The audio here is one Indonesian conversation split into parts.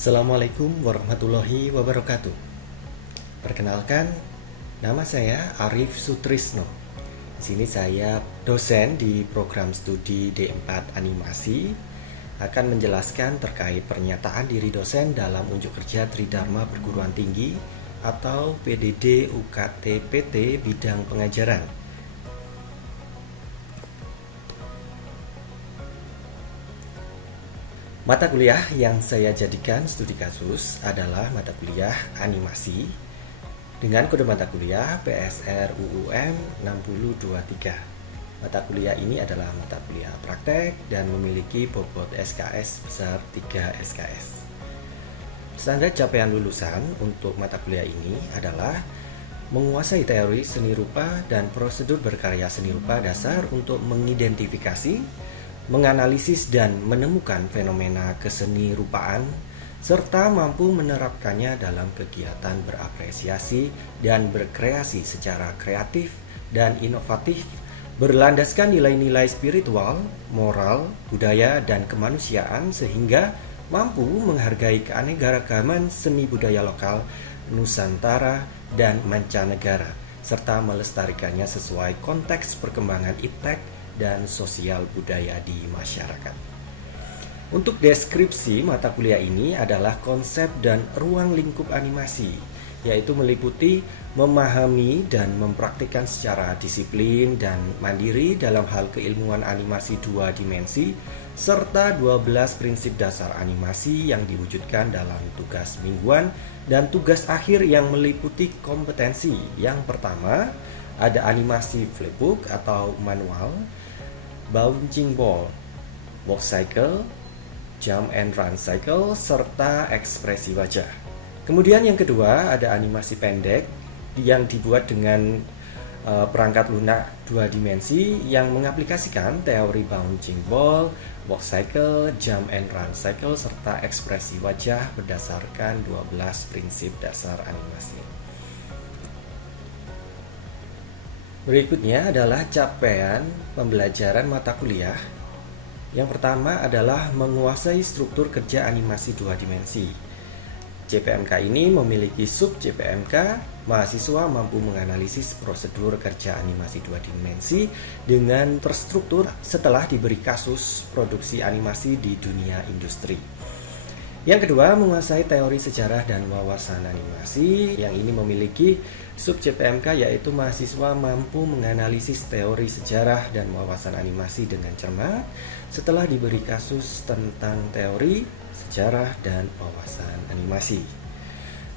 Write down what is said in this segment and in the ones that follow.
Assalamualaikum warahmatullahi wabarakatuh. Perkenalkan, nama saya Arif Sutrisno. Di sini saya dosen di program studi D4 Animasi, akan menjelaskan terkait pernyataan diri dosen dalam unjuk kerja Tridharma Perguruan Tinggi atau PDD UKT PT bidang pengajaran. Mata kuliah yang saya jadikan studi kasus adalah mata kuliah animasi dengan kode mata kuliah PSR UUM 6023. Mata kuliah ini adalah mata kuliah praktek dan memiliki bobot SKS besar 3 SKS. Standar capaian lulusan untuk mata kuliah ini adalah menguasai teori seni rupa dan prosedur berkarya seni rupa dasar untuk mengidentifikasi, menganalisis dan menemukan fenomena keseni rupaan, serta mampu menerapkannya dalam kegiatan berapresiasi dan berkreasi secara kreatif dan inovatif, berlandaskan nilai-nilai spiritual, moral, budaya, dan kemanusiaan sehingga mampu menghargai keanekaragaman seni budaya lokal, Nusantara, dan mancanegara, serta melestarikannya sesuai konteks perkembangan iptek dan sosial budaya di masyarakat. Untuk deskripsi mata kuliah ini adalah konsep dan ruang lingkup animasi, yaitu meliputi memahami dan mempraktikkan secara disiplin dan mandiri dalam hal keilmuan animasi 2 dimensi, serta 12 prinsip dasar animasi yang diwujudkan dalam tugas mingguan dan tugas akhir yang meliputi kompetensi. Yang pertama, ada animasi flipbook atau manual, bouncing ball, walk cycle, jump and run cycle, serta ekspresi wajah. Kemudian yang kedua ada animasi pendek yang dibuat dengan perangkat lunak 2 dimensi yang mengaplikasikan teori bouncing ball, walk cycle, jump and run cycle, serta ekspresi wajah berdasarkan 12 prinsip dasar animasi. Berikutnya adalah capaian pembelajaran mata kuliah. Yang pertama adalah menguasai struktur kerja animasi 2 dimensi. CPMK ini memiliki sub CPMK, mahasiswa mampu menganalisis prosedur kerja animasi 2 dimensi dengan terstruktur setelah diberi kasus produksi animasi di dunia industri. Yang kedua, menguasai teori sejarah dan wawasan animasi. Yang ini memiliki sub CPMK, yaitu mahasiswa mampu menganalisis teori sejarah dan wawasan animasi dengan cermat setelah diberi kasus tentang teori, sejarah, dan wawasan animasi.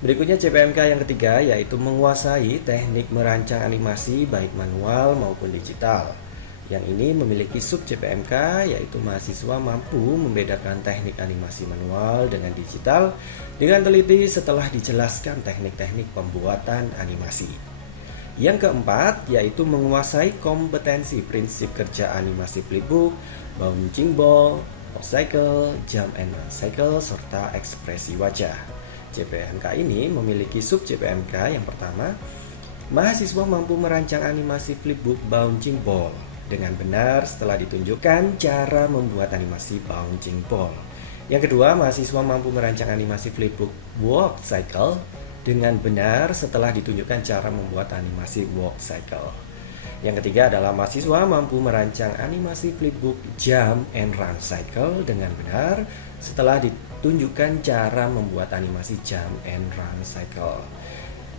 Berikutnya CPMK yang ketiga, yaitu menguasai teknik merancang animasi baik manual maupun digital. Yang ini memiliki sub CPMK, yaitu mahasiswa mampu membedakan teknik animasi manual dengan digital dengan teliti setelah dijelaskan teknik-teknik pembuatan animasi. Yang keempat, yaitu menguasai kompetensi prinsip kerja animasi flipbook, bouncing ball, walk cycle, jump and run cycle, serta ekspresi wajah. CPMK ini memiliki sub CPMK yang pertama, mahasiswa mampu merancang animasi flipbook bouncing ball dengan benar setelah ditunjukkan cara membuat animasi bouncing ball. Yang kedua, mahasiswa mampu merancang animasi flipbook walk cycle dengan benar setelah ditunjukkan cara membuat animasi walk cycle. Yang ketiga adalah mahasiswa mampu merancang animasi flipbook jump and run cycle dengan benar setelah ditunjukkan cara membuat animasi jump and run cycle.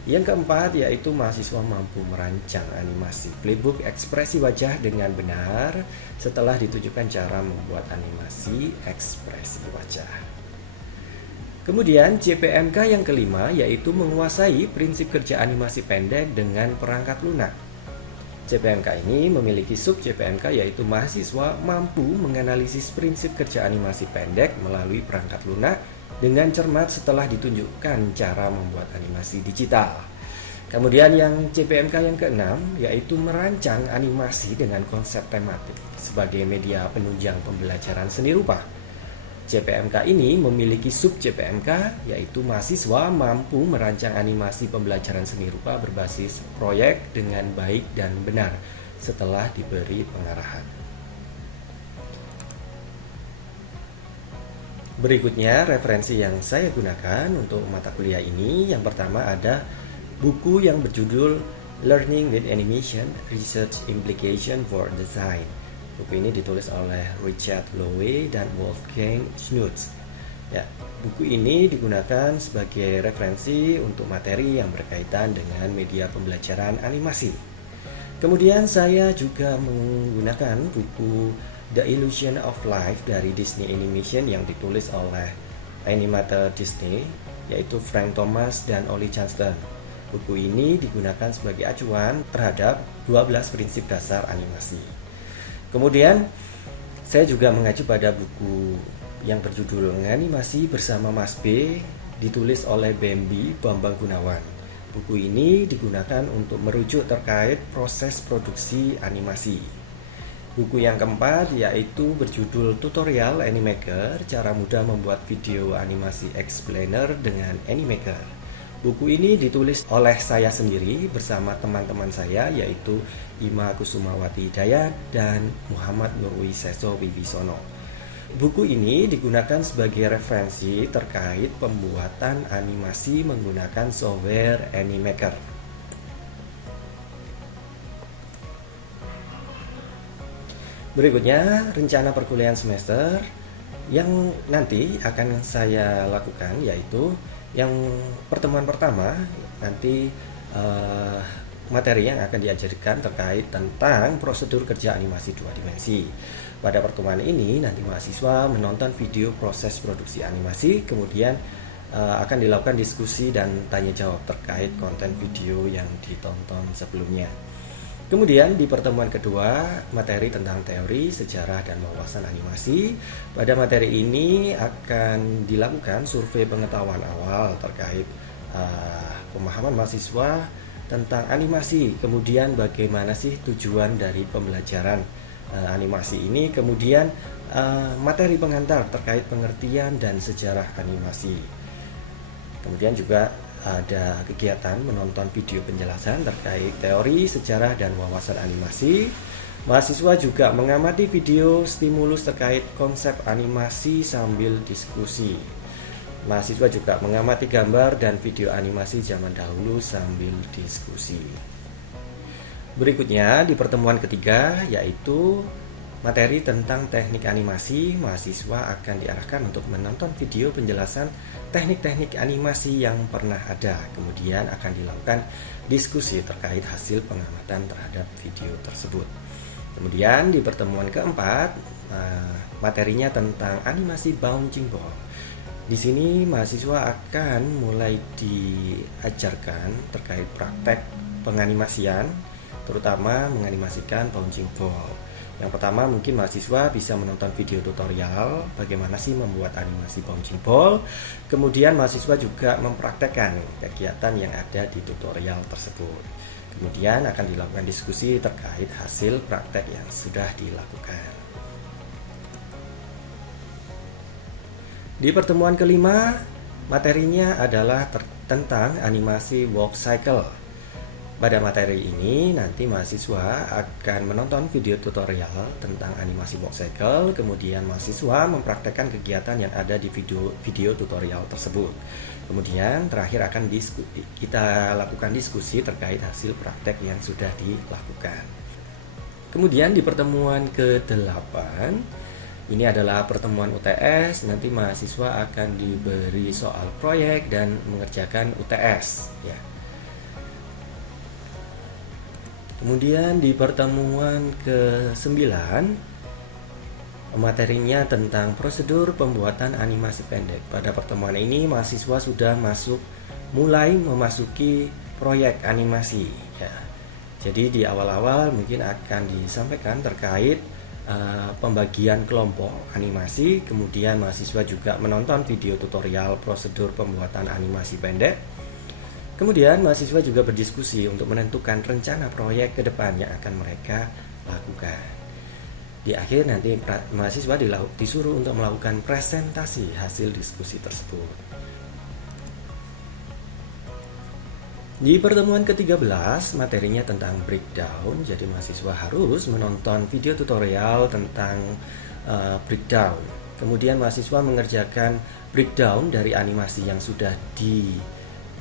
Yang keempat, yaitu mahasiswa mampu merancang animasi flipbook ekspresi wajah dengan benar setelah ditunjukkan cara membuat animasi ekspresi wajah. Kemudian CPMK yang kelima, yaitu menguasai prinsip kerja animasi pendek dengan perangkat lunak. CPMK ini memiliki sub CPMK, yaitu mahasiswa mampu menganalisis prinsip kerja animasi pendek melalui perangkat lunak dengan cermat setelah ditunjukkan cara membuat animasi digital. Kemudian yang CPMK yang keenam, yaitu merancang animasi dengan konsep tematik sebagai media penunjang pembelajaran seni rupa. CPMK ini memiliki sub CPMK, yaitu mahasiswa mampu merancang animasi pembelajaran seni rupa berbasis proyek dengan baik dan benar setelah diberi pengarahan. Berikutnya, referensi yang saya gunakan untuk mata kuliah ini, yang pertama ada buku yang berjudul Learning with Animation, Research Implication for Design. Buku ini ditulis oleh Richard Lowe dan Wolfgang Schnutz. Ya, buku ini digunakan sebagai referensi untuk materi yang berkaitan dengan media pembelajaran animasi. Kemudian saya juga menggunakan buku The Illusion of Life dari Disney Animation yang ditulis oleh animator Disney, yaitu Frank Thomas dan Ollie Johnston. Buku ini digunakan sebagai acuan terhadap 12 prinsip dasar animasi. Kemudian saya juga mengacu pada buku yang berjudul Animasi Bersama Mas B, ditulis oleh Bambi Bambang Gunawan. Buku ini digunakan untuk merujuk terkait proses produksi animasi. Buku yang keempat yaitu berjudul Tutorial Animaker, Cara Mudah Membuat Video Animasi Explainer dengan Animaker. Buku ini ditulis oleh saya sendiri bersama teman-teman saya yaitu Ima Kusumawati Hidayat dan Muhammad Nurwiseso Wibisono. Buku ini digunakan sebagai referensi terkait pembuatan animasi menggunakan software Animaker. Berikutnya, rencana perkuliahan semester yang nanti akan saya lakukan yaitu yang pertemuan pertama nanti materi yang akan diajarkan terkait tentang prosedur kerja animasi 2 dimensi. Pada pertemuan ini nanti mahasiswa menonton video proses produksi animasi, kemudian akan dilakukan diskusi dan tanya jawab terkait konten video yang ditonton sebelumnya. Kemudian di pertemuan kedua, materi tentang teori, sejarah, dan wawasan animasi. Pada materi ini akan dilakukan survei pengetahuan awal terkait pemahaman mahasiswa tentang animasi. Kemudian bagaimana sih tujuan dari pembelajaran animasi ini. Kemudian materi pengantar terkait pengertian dan sejarah animasi. Kemudian juga ada kegiatan menonton video penjelasan terkait teori, sejarah, dan wawasan animasi. Mahasiswa juga mengamati video stimulus terkait konsep animasi sambil diskusi. Mahasiswa juga mengamati gambar dan video animasi zaman dahulu sambil diskusi. Berikutnya di pertemuan ketiga yaitu materi tentang teknik animasi. Mahasiswa akan diarahkan untuk menonton video penjelasan teknik-teknik animasi yang pernah ada. Kemudian akan dilakukan diskusi terkait hasil pengamatan terhadap video tersebut. Kemudian di pertemuan keempat, materinya tentang animasi bouncing ball. Di sini mahasiswa akan mulai diajarkan terkait praktek penganimasian, terutama menganimasikan bouncing ball. Yang pertama mungkin mahasiswa bisa menonton video tutorial bagaimana sih membuat animasi bouncing ball. Kemudian mahasiswa juga mempraktekkan kegiatan yang ada di tutorial tersebut. Kemudian akan dilakukan diskusi terkait hasil praktek yang sudah dilakukan. Di pertemuan kelima, materinya adalah tentang animasi walk cycle. Pada materi ini nanti mahasiswa akan menonton video tutorial tentang animasi walk cycle, kemudian mahasiswa mempraktekkan kegiatan yang ada di video tutorial tersebut. Kemudian terakhir akan kita lakukan diskusi terkait hasil praktek yang sudah dilakukan. Kemudian di pertemuan ke-8, ini adalah pertemuan UTS, nanti mahasiswa akan diberi soal proyek dan mengerjakan UTS ya. Kemudian di pertemuan ke-9, materinya tentang prosedur pembuatan animasi pendek. Pada pertemuan ini mahasiswa sudah mulai memasuki proyek animasi ya. Jadi di awal-awal mungkin akan disampaikan terkait pembagian kelompok animasi. Kemudian mahasiswa juga menonton video tutorial prosedur pembuatan animasi pendek. Kemudian mahasiswa juga berdiskusi untuk menentukan rencana proyek ke depan yang akan mereka lakukan. Di akhir nanti mahasiswa disuruh untuk melakukan presentasi hasil diskusi tersebut. Di pertemuan ke-13, materinya tentang breakdown. Jadi mahasiswa harus menonton video tutorial tentang breakdown Kemudian mahasiswa mengerjakan breakdown dari animasi yang sudah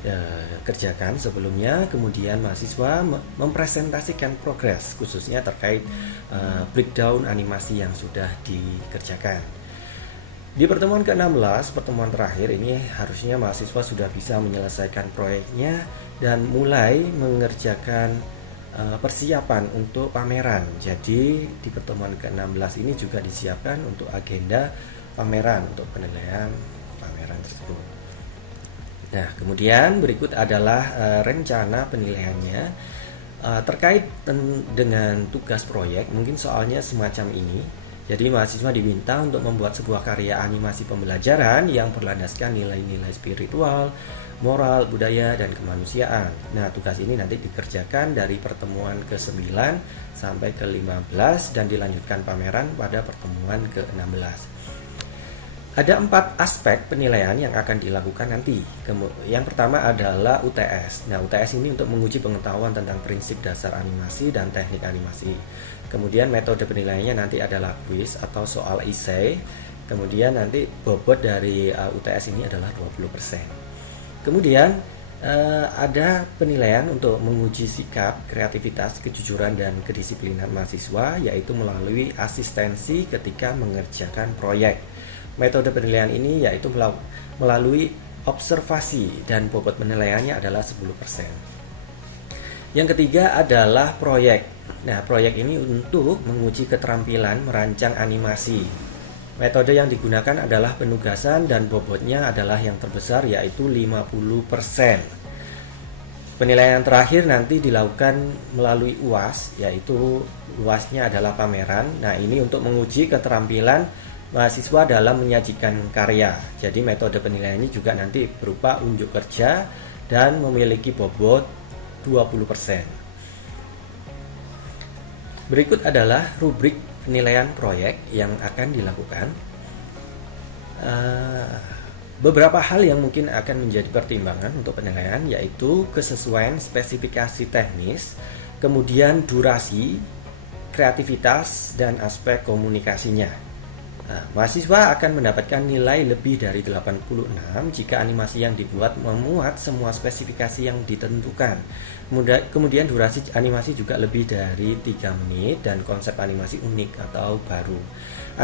dikerjakan sebelumnya. Kemudian mahasiswa mempresentasikan progres khususnya terkait breakdown animasi yang sudah dikerjakan. Di pertemuan ke-16, pertemuan terakhir ini harusnya mahasiswa sudah bisa menyelesaikan proyeknya dan mulai mengerjakan persiapan untuk pameran. Jadi di pertemuan ke-16 ini juga disiapkan untuk agenda pameran, untuk penilaian pameran tersebut. Nah, kemudian berikut adalah rencana penilaiannya terkait dengan tugas proyek. Mungkin soalnya semacam ini. Jadi mahasiswa diminta untuk membuat sebuah karya animasi pembelajaran yang berlandaskan nilai-nilai spiritual, moral, budaya, dan kemanusiaan. Nah, tugas ini nanti dikerjakan dari pertemuan ke-9 sampai ke-15 dan dilanjutkan pameran pada pertemuan ke-16. Ada 4 aspek penilaian yang akan dilakukan nanti. Yang pertama adalah UTS. Nah, UTS ini untuk menguji pengetahuan tentang prinsip dasar animasi dan teknik animasi. Kemudian metode penilaiannya nanti adalah kuis atau soal esai. Kemudian nanti bobot dari UTS ini adalah 20%. Kemudian ada penilaian untuk menguji sikap, kreativitas, kejujuran, dan kedisiplinan mahasiswa, yaitu melalui asistensi ketika mengerjakan proyek. Metode penilaian ini yaitu melalui observasi dan bobot penilaiannya adalah 10%. Yang ketiga adalah proyek. Nah, proyek ini untuk menguji keterampilan merancang animasi. Metode yang digunakan adalah penugasan dan bobotnya adalah yang terbesar yaitu 50%. Penilaian terakhir nanti dilakukan melalui UAS, yaitu UASnya adalah pameran. Nah, ini untuk menguji keterampilan mahasiswa dalam menyajikan karya. Jadi metode penilaian ini juga nanti berupa unjuk kerja dan memiliki bobot 20%. Berikut adalah rubrik penilaian proyek yang akan dilakukan. Beberapa hal yang mungkin akan menjadi pertimbangan untuk penilaian yaitu kesesuaian spesifikasi teknis, kemudian durasi, kreativitas, dan aspek komunikasinya. Mahasiswa akan mendapatkan nilai lebih dari 86 jika animasi yang dibuat memuat semua spesifikasi yang ditentukan. Kemudian durasi animasi juga lebih dari 3 menit dan konsep animasi unik atau baru.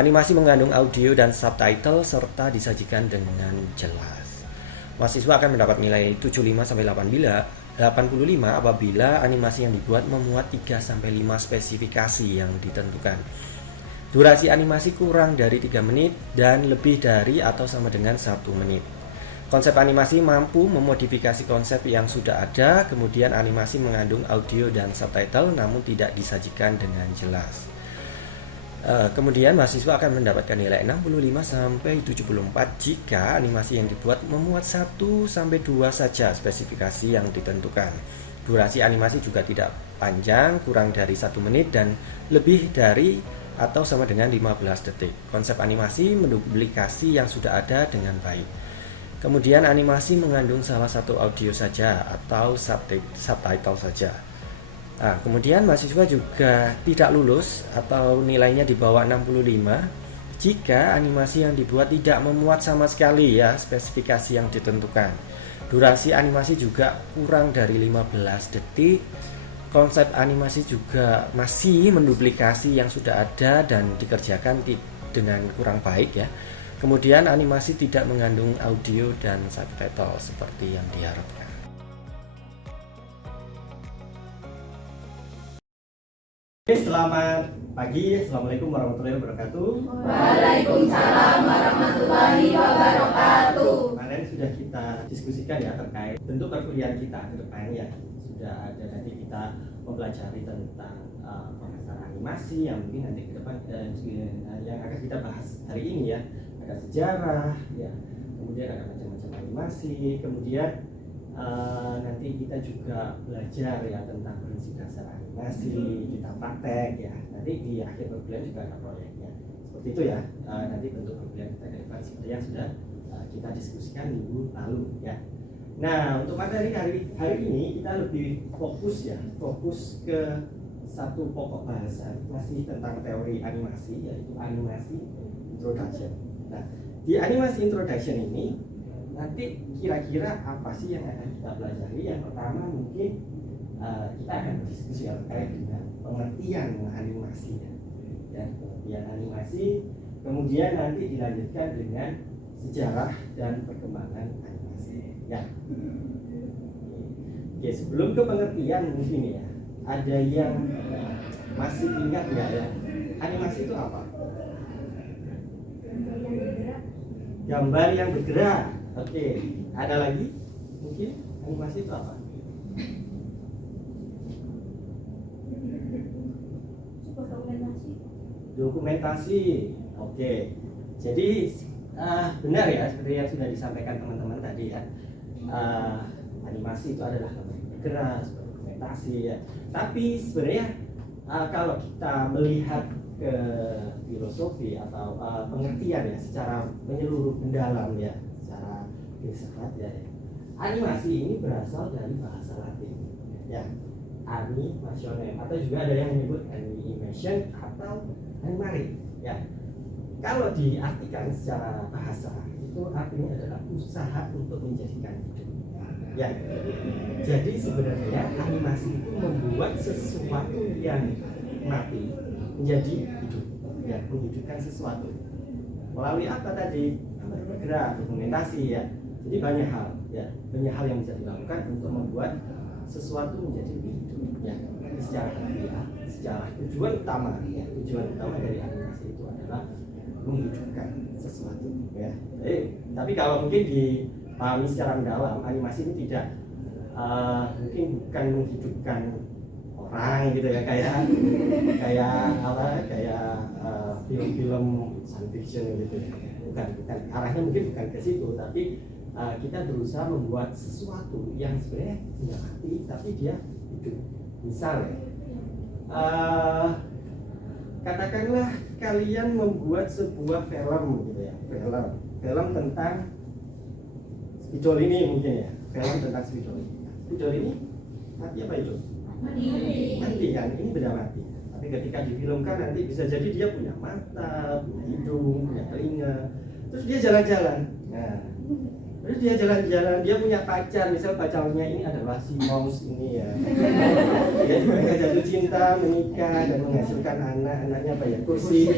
Animasi mengandung audio dan subtitle serta disajikan dengan jelas. Mahasiswa akan mendapat nilai 75-85 apabila animasi yang dibuat memuat 3-5 spesifikasi yang ditentukan. Durasi animasi kurang dari 3 menit dan lebih dari atau sama dengan 1 menit. Konsep animasi mampu memodifikasi konsep yang sudah ada, kemudian animasi mengandung audio dan subtitle namun tidak disajikan dengan jelas. Kemudian mahasiswa akan mendapatkan nilai 65-74 jika animasi yang dibuat memuat 1-2 saja spesifikasi yang ditentukan. Durasi animasi juga tidak panjang, kurang dari 1 menit dan lebih dari atau sama dengan 15 detik. Konsep animasi menduplikasi yang sudah ada dengan baik. Kemudian animasi mengandung salah satu audio saja atau subtitle saja. Kemudian mahasiswa juga tidak lulus atau nilainya di bawah 65 jika animasi yang dibuat tidak memuat sama sekali ya spesifikasi yang ditentukan. Durasi animasi juga kurang dari 15 detik. Konsep animasi juga masih menduplikasi yang sudah ada dan dikerjakan dengan kurang baik ya. Kemudian animasi tidak mengandung audio dan subtitle seperti yang diharapkan. Selamat pagi, Assalamualaikum warahmatullahi wabarakatuh. Waalaikumsalam warahmatullahi wabarakatuh. Kemarin sudah kita diskusikan ya terkait bentuk perkuliahan kita ke depannya. Sudah ada nanti kita mempelajari tentang pengasaran animasi yang mungkin nanti ke depan yang akan kita bahas hari ini ya. Ada sejarah ya, kemudian ada macam-macam animasi, kemudian nanti kita juga belajar ya tentang prinsip dasar animasi, kita praktek ya. Nanti di akhir perkuliahan juga ada proyeknya. Seperti itu ya. Nanti bentuk perkuliahan kita ke depan seperti yang sudah kita diskusikan minggu lalu ya. Nah, untuk materi hari ini kita lebih fokus ke satu pokok bahasan masih tentang teori animasi, yaitu animasi introduction. Nah, di animasi introduction ini nanti kira-kira apa sih yang akan kita pelajari? Yang pertama mungkin kita akan berdiskusi terkait dengan pengertian animasi ya, pengertian animasi, kemudian nanti dilanjutkan dengan sejarah dan perkembangan animasi ya. Oke, sebelum ke pengertian mungkin ya, ada yang masih ingat nggak ya, animasi itu apa? Gambar yang bergerak. Oke, ada lagi? Mungkin animasi itu apa? Dokumentasi. Oke. Jadi benar ya, seperti yang sudah disampaikan teman-teman tadi ya. Animasi itu adalah gambar yang bergerak, dokumentasi ya. Tapi sebenarnya kalau kita melihat ke filosofi atau pengertian ya secara menyeluruh mendalam ya, secara filsafat ya, animasi ini berasal dari bahasa Latin ya, animationem, atau juga ada yang menyebut animation atau animare ya. Kalau diartikan secara bahasa itu artinya adalah usaha untuk menjadikan hidup ya. Jadi sebenarnya animasi itu membuat sesuatu yang mati menjadi hidup ya, menghidupkan sesuatu melalui apa tadi? Gambar bergerak, dokumentasi ya. Jadi banyak hal ya, banyak hal yang bisa dilakukan untuk membuat sesuatu menjadi lebih hidup ya. Secara harfiah, secara tujuan utama ya, tujuan utama dari animasi itu adalah menghidupkan sesuatu ya. Tapi kalau mungkin dipahami secara mendalam, animasi ini tidak mungkin bukan menghidupkan orang gitu ya, kayak film-film science fiction gitu ya. Bukan arahnya mungkin bukan ke situ, tapi kita berusaha membuat sesuatu yang sebenarnya tidak mati tapi dia hidup. Misalnya katakanlah kalian membuat sebuah film gitu ya, film tentang spidol ini mungkin ya, film tentang spidol ini mati apa hidup? Mati kan, ini benda mati. Tapi ketika difilmkan nanti bisa jadi dia punya mata, punya hidung, punya telinga, terus dia jalan-jalan. Nah, terus dia jalan-jalan, dia punya pacar, misal pacarnya ini adalah si mouse ini ya. Dia mereka jatuh cinta, menikah dan menghasilkan anaknya apa ya, kursi.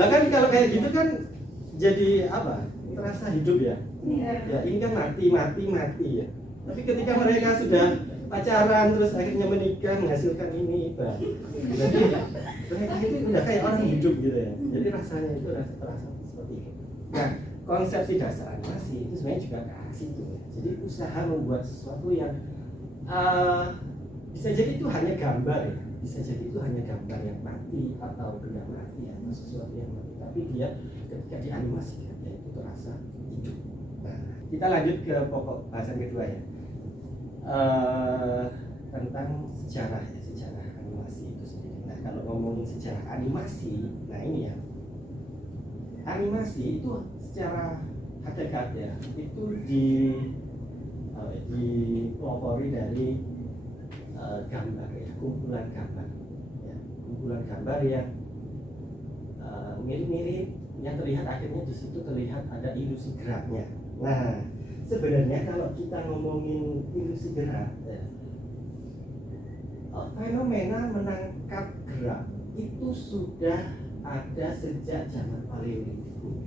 Lah kan kalau kayak gitu kan jadi apa? Terasa hidup ya. Ya ini kan mati ya. Tapi ketika mereka sudah pacaran terus akhirnya menikah menghasilkan ini Pak. Jadi mereka itu udah kayak orang hidup gitu ya. Jadi rasanya itu terasa seperti itu. Nah, konsepsi dasar animasi itu sebenarnya juga ke arah situ. Jadi usaha membuat sesuatu yang bisa jadi itu hanya gambar ya. Bisa jadi itu hanya gambar yang mati atau benda mati atau sesuatu yang mati. Tapi dia ketika dianimasikan ya itu terasa hidup. Nah, kita lanjut ke pokok bahasan kedua ya. Tentang sejarah animasi itu sendiri. Nah, kalau ngomongin sejarah animasi, nah ini ya, animasi itu secara hakikat ya, itu dipelopori dari gambar ya, kumpulan gambar yang mirip-mirip, yang terlihat akhirnya di situ terlihat ada ilusi geraknya. Nah, sebenarnya kalau kita ngomongin ilusi gerak ya, fenomena menangkap gerak itu sudah ada sejak zaman Paleolitikum.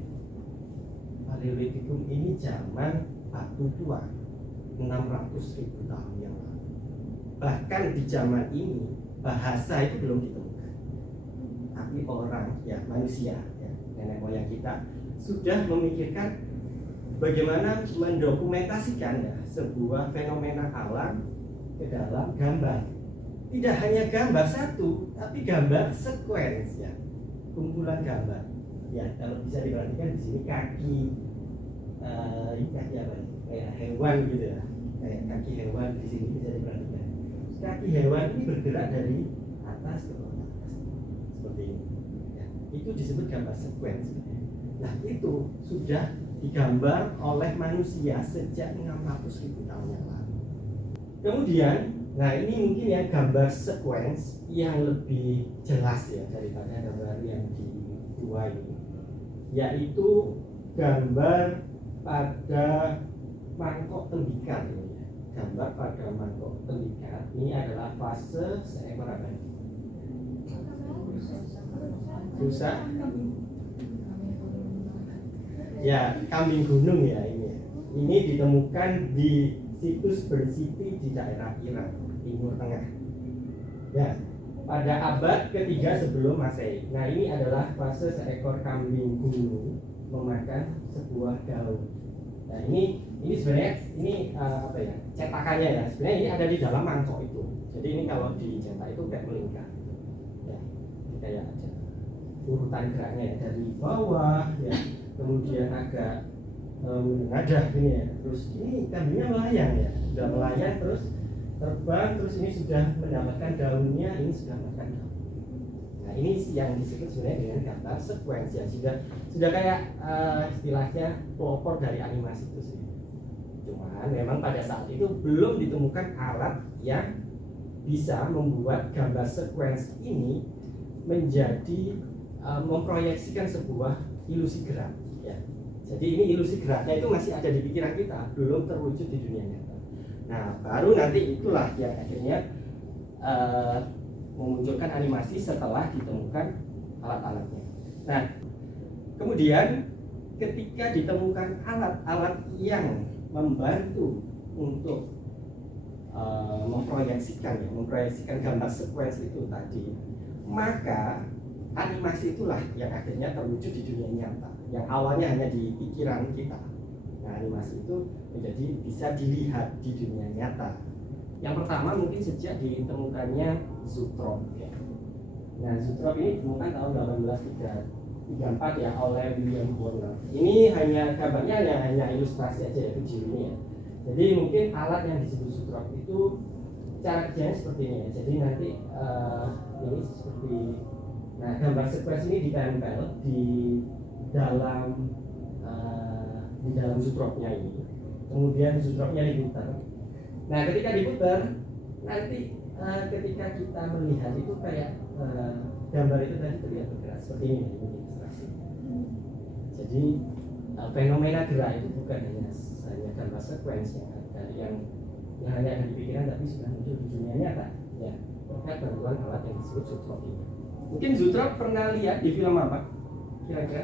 Paleolitikum ini zaman batu tua, 600.000 tahun yang lalu. Bahkan di zaman ini bahasa itu belum ditemukan, tapi orang ya, manusia ya, nenek moyang kita sudah memikirkan bagaimana mendokumentasikan ya, sebuah fenomena alam ke dalam gambar. Tidak hanya gambar satu, tapi gambar sequence ya, kumpulan gambar. Ya, kalau bisa diperhatikan di sini kaki apa? Kayak hewan gitu ya, kayak kaki hewan di sini bisa diperhatikan. Kaki hewan ini bergerak dari atas ke bawah, seperti ini. Ya, itu disebut gambar sequence. Nah, itu sudah digambar oleh manusia sejak 600.000 tahun yang lalu. Kemudian Nah, ini mungkin yang gambar sequence yang lebih jelas ya daripada gambar yang di dua ini, yaitu gambar pada mangkok tembikar ini ya. Gambar pada mangkok tembikar ini adalah fase seekor apa? Rusa? Ya, kambing gunung ya ini. Ini ditemukan di situs Bersiti di daerah Irak, Timur Tengah. Ya, pada abad ketiga sebelum Masehi. Nah, ini adalah fase seekor kambing gunung memakan sebuah daun. Nah, ini sebenarnya ini apa ya? Cetakannya ya. Sebenarnya ini ada di dalam mangkok itu. Jadi ini kalau dicetak itu kayak melingkar. Ya, kayak ada urutan geraknya ya, dari bawah ya, kemudian agak menengadah ini ya. Terus ini kambingnya melayang ya. Sudah melayang terus terbang, terus ini sudah mendapatkan daunnya, ini sudah makan daun. Nah, ini yang disebut sebenarnya dengan gambar sequence ya, sudah kayak istilahnya pelopor dari animasi itu sendiri. Cuman memang pada saat itu belum ditemukan alat yang bisa membuat gambar sequence ini menjadi memproyeksikan sebuah ilusi gerak ya. Jadi ini ilusi geraknya itu masih ada di pikiran kita, belum terwujud di dunia nyata. Nah, baru nanti itulah yang akhirnya memunculkan animasi setelah ditemukan alat-alatnya. Nah, kemudian ketika ditemukan alat-alat yang membantu untuk memproyeksikan gambar sequence itu tadi, maka animasi itulah yang akhirnya terwujud di dunia nyata, yang awalnya hanya di pikiran kita. Nah, animasi itu menjadi bisa dilihat di dunia nyata. Yang pertama mungkin sejak ditemukannya Zootrope ya. Nah, Zootrope ini ditemukan tahun 1834 ya oleh William Warner. Ini hanya gambarnya hanya ilustrasi aja ya, video ini ya. Jadi mungkin alat yang disebut Zootrope itu cara kerjanya seperti ini ya. Jadi nanti ini seperti, nah, gambar sequence ini ditempel di dalam Zootrope-nya ini. Kemudian Zootrope-nya diputar. Nah, ketika diputar, nanti ketika kita melihat itu kayak gambar itu tadi terlihat bergerak seperti ini ilustrasi. Jadi fenomena gerak itu bukan hanya gambar sequence yang hanya ada di pikiran, tapi sudah muncul di dunia nyata ya, berkat bantuan alat yang disebut Zootrope ini. Mungkin Zootrope pernah lihat di film apa? Kira-kira?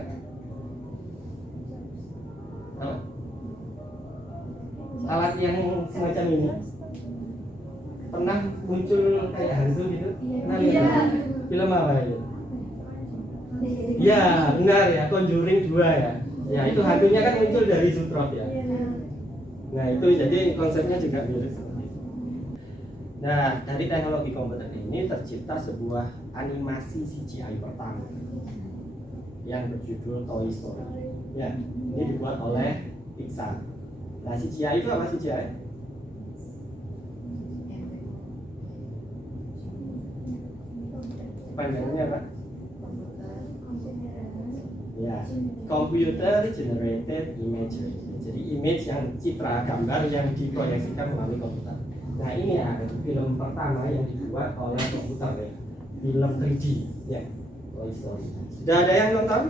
Oh. Alat yang semacam ini pernah muncul kayak hantu gitu? Pernah lihat? Film apa itu? Ya, benar ya, Conjuring 2 ya. Ya, itu hantunya kan muncul dari Zootrope ya. Nah, itu jadi konsepnya juga mirip seperti itu. Nah, dari teknologi komputer ini tercipta sebuah animasi CGI pertama yang berjudul Toy Story. Ya, ini dibuat oleh Pixar. Nah, CGI itu apa CGI? Panjangnya apa? Ya, Computer Generated Imagery. Jadi image yang citra gambar yang diproyeksikan melalui komputer. Nah, ini ada film pertama yang dibuat oleh komputer ya, film 3D ya, Toy Story. Sudah ada yang nonton?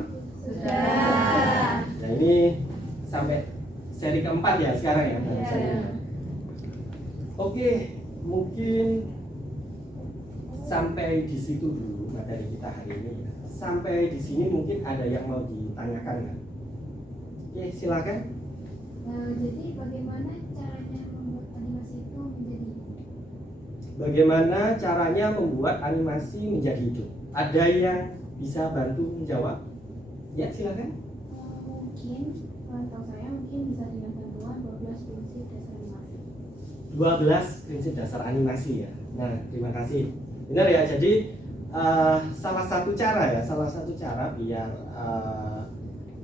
Sudah. Nah, ini sampai seri keempat ya sekarang ya. Oke, mungkin sampai di situ dulu materi kita hari ini ya. Sampai di sini mungkin ada yang mau ditanyakan kan? Oke, silakan. Jadi bagaimana caranya membuat animasi itu menjadi? Bagaimana caranya membuat animasi menjadi hidup? Ada yang bisa bantu menjawab? Ya, silakan. Mungkin, tahu saya mungkin bisa dengan bantuan 12 prinsip dasar animasi. 12 prinsip dasar animasi ya. Nah, terima kasih. Benar ya. Jadi salah satu cara biar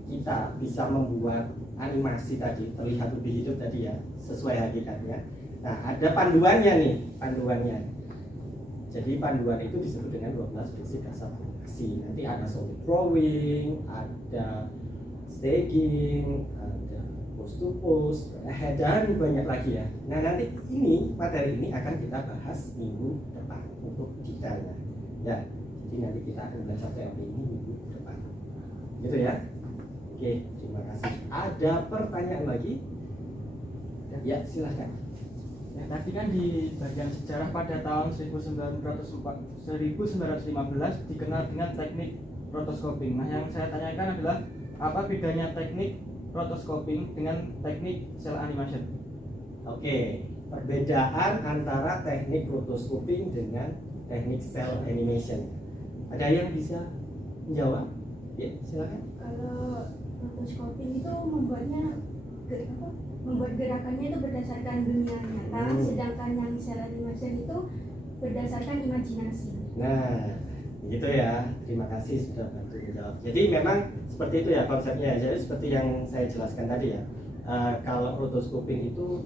kita bisa membuat animasi tadi terlihat lebih hidup tadi ya, sesuai hakikatnya. Nah, ada panduannya nih, Jadi panduan itu disebut dengan 12 prinsip dasar animasi. Nanti ada solid drawing, ada staging, ada post to post, dan banyak lagi ya. Nah nanti materi ini akan kita bahas minggu depan untuk detailnya ya. Jadi nanti kita akan belajar teori ini minggu depan gitu ya. Oke, terima kasih. Ada pertanyaan lagi? Ya silahkan. Ya, tadi kan di bagian sejarah pada tahun 1915 dikenal dengan teknik rotoscoping. Nah, yang saya tanyakan adalah apa bedanya teknik rotoscoping dengan teknik cell animation? Oke, perbedaan antara teknik rotoscoping dengan teknik cell animation. Ada yang bisa menjawab? Ya, silakan. Kalau rotoscoping itu membuat gerakannya itu berdasarkan dunia nyata, sedangkan yang cell animation itu berdasarkan imajinasi. Nah, gitu ya. Terima kasih sudah bantu menjawab. Jadi memang seperti itu ya konsepnya. Jadi seperti yang saya jelaskan tadi ya. Kalau rotoscoping itu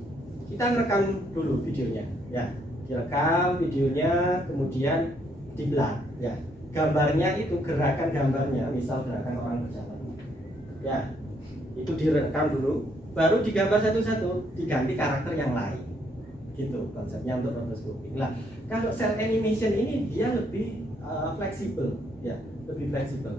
kita merekam dulu videonya, ya. Direkam videonya, kemudian dibelah, ya. Gambarnya itu gerakan gambarnya, misal gerakan orang berjalan, ya. Itu direkam dulu, baru digambar satu-satu, diganti karakter yang lain. Gitu konsepnya untuk rotoscoping. Nah, kalau cell animation ini dia lebih fleksibel, ya, lebih fleksibel.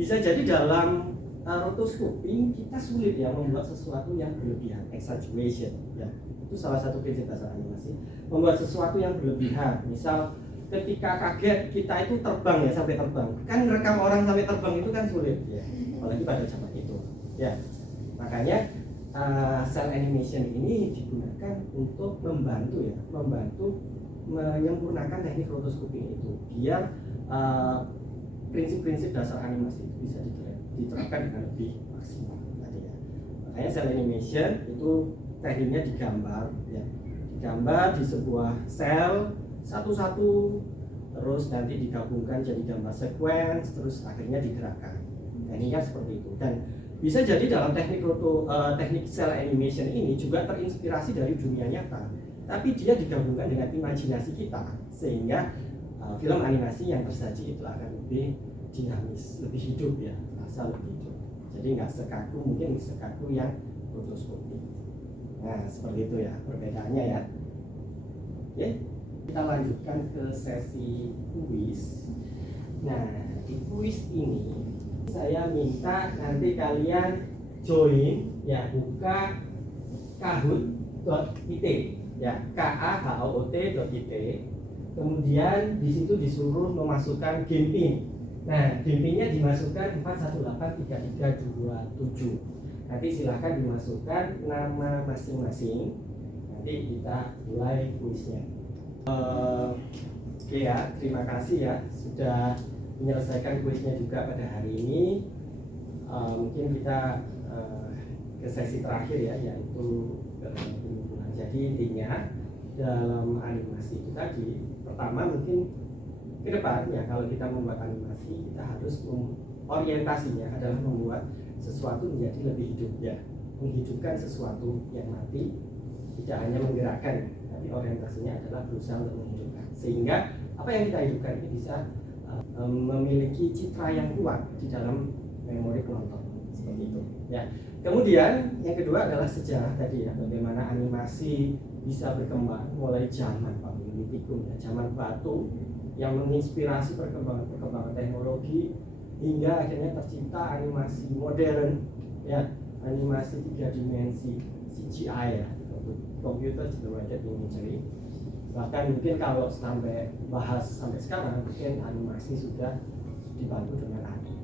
Bisa jadi dalam rotoscoping kita sulit ya membuat sesuatu yang berlebihan, exaggeration, ya. Itu salah satu prinsip dasar animasi. Membuat sesuatu yang berlebihan, misal ketika kaget kita itu terbang ya, sampai terbang. Kan rekam orang sampai terbang itu kan sulit, ya. Apalagi pada zaman itu, ya. Makanya cell animation ini digunakan untuk membantu menyempurnakan teknik rotoscoping itu biar prinsip-prinsip dasar animasi itu bisa diterapkan dengan lebih maksimal tadi ya. Makanya cell animation itu tekniknya digambar ya, digambar di sebuah sel satu-satu, terus nanti digabungkan jadi gambar sequence, terus akhirnya digerakkan. Tekniknya seperti itu. Dan bisa jadi dalam teknik cell animation ini juga terinspirasi dari dunia nyata, tapi dia digabungkan dengan imajinasi kita sehingga film animasi yang tersaji itu akan lebih dinamis, lebih hidup ya, terasa lebih hidup. Jadi nggak sekaku yang rotoscoping. Nah seperti itu ya perbedaannya ya. Oke, kita lanjutkan ke sesi kuis. Nah di kuis ini saya minta nanti kalian join ya, buka kahoot.it ya, kahoot.it. Kemudian di situ disuruh memasukkan game pin. Nah, game pinnya dimasukkan 4183327. Nanti silahkan dimasukkan nama masing-masing. Nanti kita mulai kuisnya. Oke ya, terima kasih ya sudah menyelesaikan kuisnya juga pada hari ini. Mungkin kita ke sesi terakhir ya, yaitu penyempurnaan. Jadi intinya dalam animasi itu tadi, pertama mungkin ke depan ya, kalau kita membuat animasi kita harus orientasinya adalah membuat sesuatu menjadi lebih hidup ya, menghidupkan sesuatu yang mati, tidak hanya menggerakkan, tapi orientasinya adalah berusaha untuk menghidupkan, sehingga apa yang kita hidupkan ini bisa memiliki citra yang kuat di dalam memori penonton, seperti itu ya. Kemudian yang kedua adalah sejarah tadi ya, bagaimana animasi bisa berkembang mulai zaman Paleolitikum ya, zaman batu yang menginspirasi perkembangan teknologi hingga akhirnya tercipta animasi modern ya, animasi 3 dimensi CGI ya, Computer Generated Imagery. Bahkan mungkin kalau sampai bahas sampai sekarang mungkin animasi sudah dibantu dengan AI.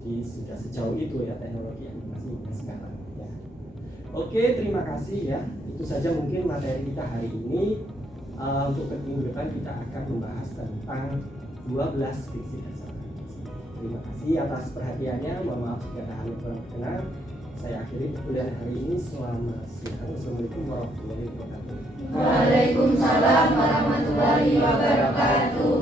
Jadi sudah sejauh itu ya teknologi animasi sekarang ya. Oke, terima kasih ya. Itu saja mungkin materi kita hari ini. Untuk minggu depan kita akan membahas tentang 12 prinsip dasar animasi. Terima kasih atas perhatiannya. Mohon maaf jika ada hal yang kurang berkenan. Saya akhiri perkuliahan hari ini. Selamat siang. Assalamualaikum warahmatullahi wabarakatuh. Waalaikumsalam warahmatullahi wabarakatuh.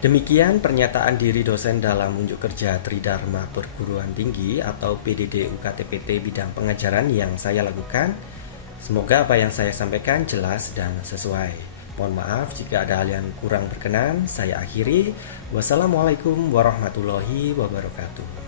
Demikian pernyataan diri dosen dalam unjuk kerja Tridharma Perguruan Tinggi atau PDD UKTPT bidang pengajaran yang saya lakukan. Semoga apa yang saya sampaikan jelas dan sesuai. Mohon maaf jika ada hal yang kurang berkenan. Saya akhiri. Wassalamualaikum warahmatullahi wabarakatuh.